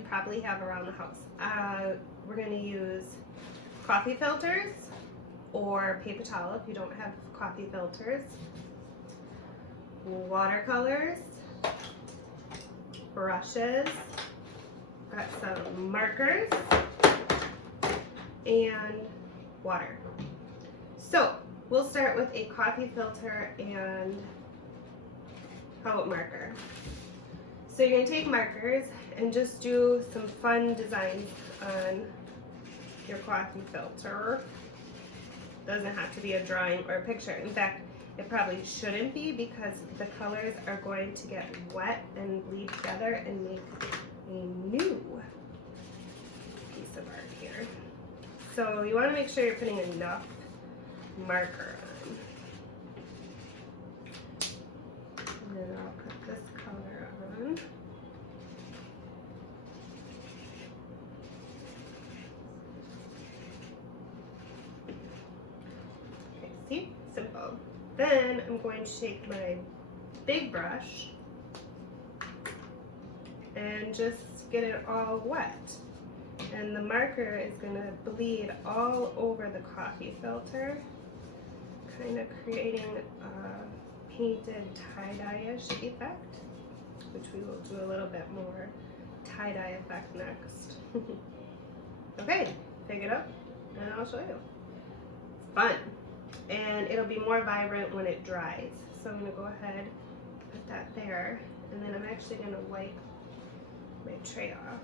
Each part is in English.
you probably have around the house. We're going to use coffee filters or paper towel if you don't have coffee filters, watercolors, brushes, got some markers, and water. So we'll start with a coffee filter and how about marker? So you're going to take markers and just do some fun designs on your coffee filter. Doesn't have to be a drawing or a picture. In fact, it probably shouldn't be because the colors are going to get wet and bleed together and make a new piece of art here. So you want to make sure you're putting enough marker on. And then I'll put this color on. Okay, see? Simple. Then I'm going to take my big brush and just get it all wet. And the marker is going to bleed all over the coffee filter, kind of creating a painted tie-dye-ish effect, which we will do a little bit more tie-dye effect next. Okay, pick it up and I'll show you. It's fun. And it'll be more vibrant when it dries. So I'm going to go ahead, put that there, and then I'm actually going to wipe my tray off.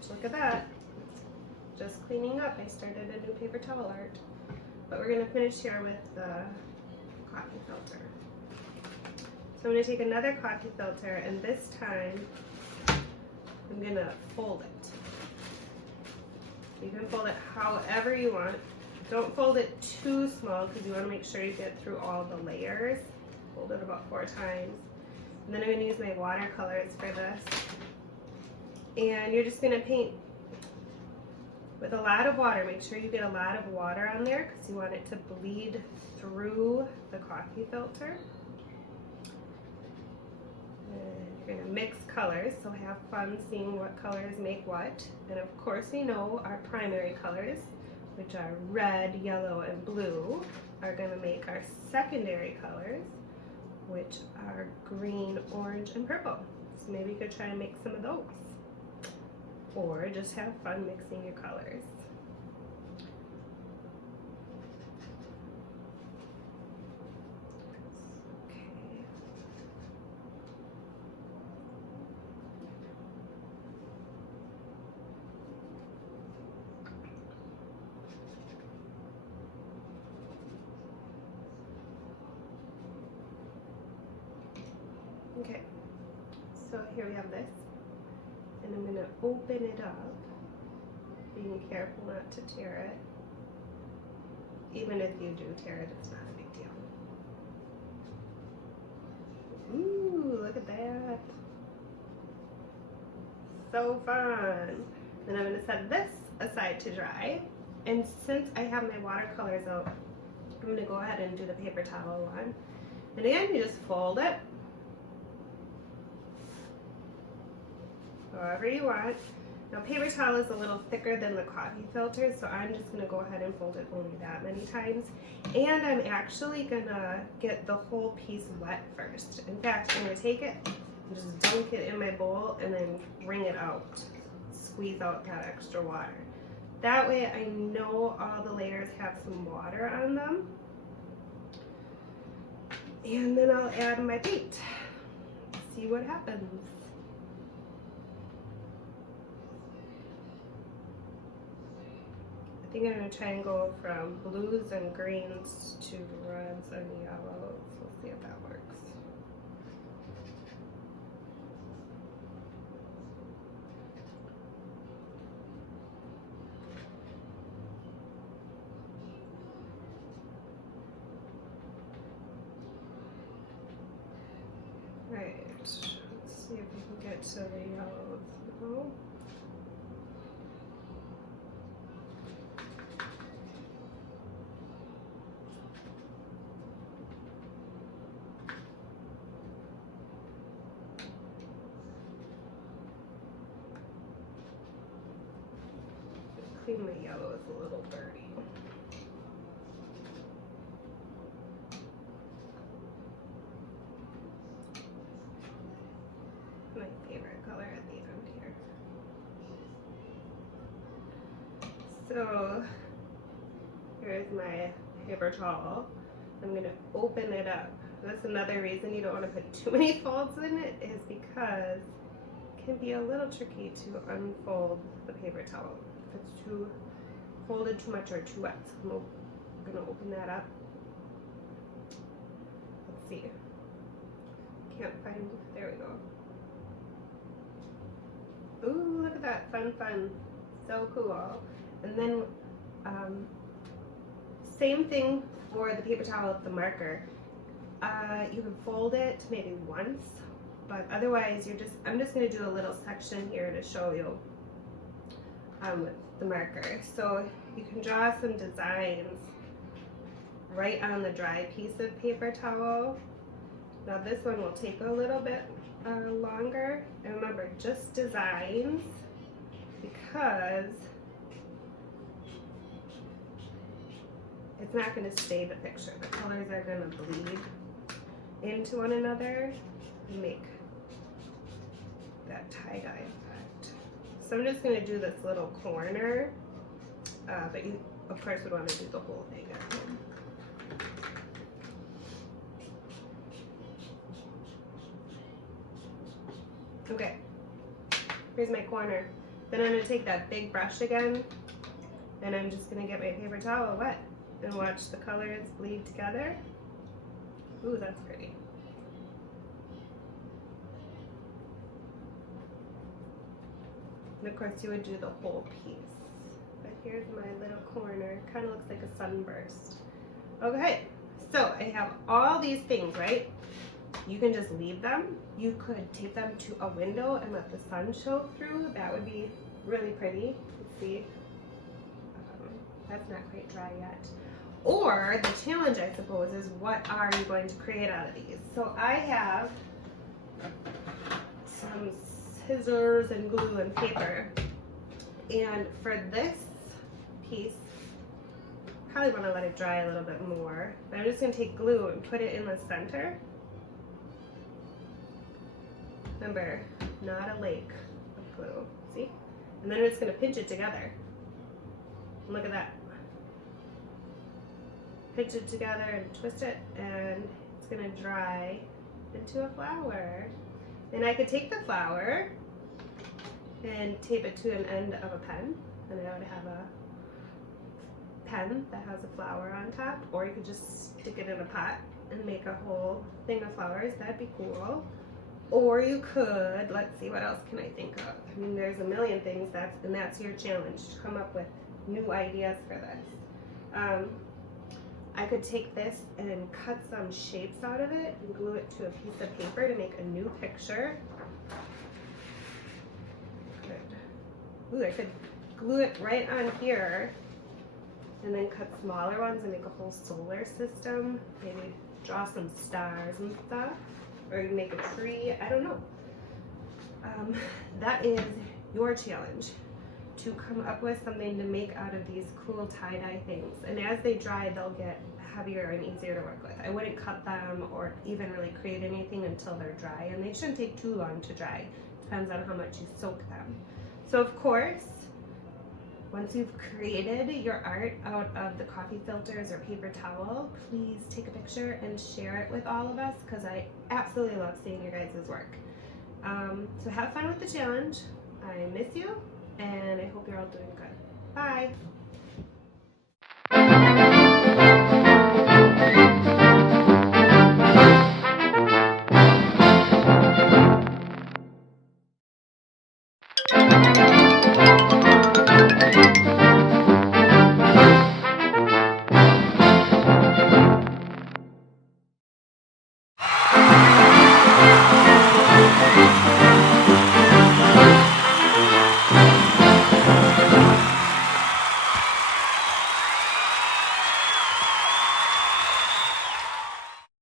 So look at that. Just cleaning up. I started a new paper towel art. But we're going to finish here with the coffee filter. So I'm going to take another coffee filter, and this time I'm going to fold it. You can fold it however you want. Don't fold it too small because you want to make sure you get through all the layers. Fold it about 4 times. And then I'm going to use my watercolors for this. And you're just going to paint with a lot of water. Make sure you get a lot of water on there because you want it to bleed through the coffee filter. And you're going to mix colors, so have fun seeing what colors make what. And of course we know our primary colors, which are red, yellow, and blue, are going to make our secondary colors, which are green, orange, and purple. So maybe you could try and make some of those. Or just have fun mixing your colors. Okay, so here we have this, and I'm going to open it up, being careful not to tear it. Even if you do tear it, it's not a big deal. Ooh, look at that. So fun. Then I'm going to set this aside to dry, and since I have my watercolors out, I'm going to go ahead and do the paper towel one. And again, you just fold it however you want. Now paper towel is a little thicker than the coffee filter, so I'm just going to go ahead and fold it only that many times. And I'm actually going to get the whole piece wet first. In fact, I'm going to take it and just dunk it in my bowl and then wring it out. Squeeze out that extra water. That way I know all the layers have some water on them. And then I'll add my paint. See what happens. I think I'm going to try and go from blues and greens to reds and yellows. We'll see if that works. Right, let's see if we can get to the yellows now. clean my yellow, it's a little dirty. My favorite color at the end here. So here's my paper towel. I'm gonna open it up. That's another reason you don't want to put too many folds in it, is because it can be a little tricky to unfold the paper towel if it's too folded too much or too wet. So I'm gonna open that up. Let's see. Can't find, there we go. Ooh, look at that, fun. So cool. And then same thing for the paper towel with the marker. You can fold it maybe once, but otherwise I'm just going to do a little section here to show you with the marker. So you can draw some designs right on the dry piece of paper towel. Now this one will take a little bit longer. And remember, just designs, because it's not going to stay the picture. The colors are going to bleed into one another and make that tie-dye effect. So I'm just going to do this little corner, but you of course would want to do the whole thing at home. Okay, here's my corner. Then I'm going to take that big brush again, and I'm just going to get my paper towel wet and watch the colors bleed together. Ooh, that's pretty. And of course you would do the whole piece. But here's my little corner. Kind of looks like a sunburst. Okay, so I have all these things, right? You can just leave them. You could take them to a window and let the sun show through. That would be really pretty. Let's see. That's not quite dry yet. Or the challenge, I suppose, is what are you going to create out of these? So I have some scissors and glue and paper. And for this piece, probably want to let it dry a little bit more. But I'm just going to take glue and put it in the center. Remember, not a lake of glue. See? And then I'm just going to pinch it together. And look at that. Pinch it together and twist it, and it's going to dry into a flower. And I could take the flower and tape it to an end of a pen, and I would have a pen that has a flower on top, or you could just stick it in a pot and make a whole thing of flowers. That'd be cool. Or you could, let's see, what else can I think of? I mean, there's a million things, and that's your challenge, to come up with new ideas for this. I could take this and cut some shapes out of it and glue it to a piece of paper to make a new picture. Ooh, I could glue it right on here and then cut smaller ones and make a whole solar system. Maybe draw some stars and stuff. Or you can make a tree, I don't know. That is your challenge, to come up with something to make out of these cool tie-dye things. And as they dry, they'll get heavier and easier to work with. I wouldn't cut them or even really create anything until they're dry, and they shouldn't take too long to dry. Depends on how much you soak them. So of course, once you've created your art out of the coffee filters or paper towel, please take a picture and share it with all of us, because I absolutely love seeing your guys' work. So have fun with the challenge. I miss you, and I hope you're all doing good. Bye.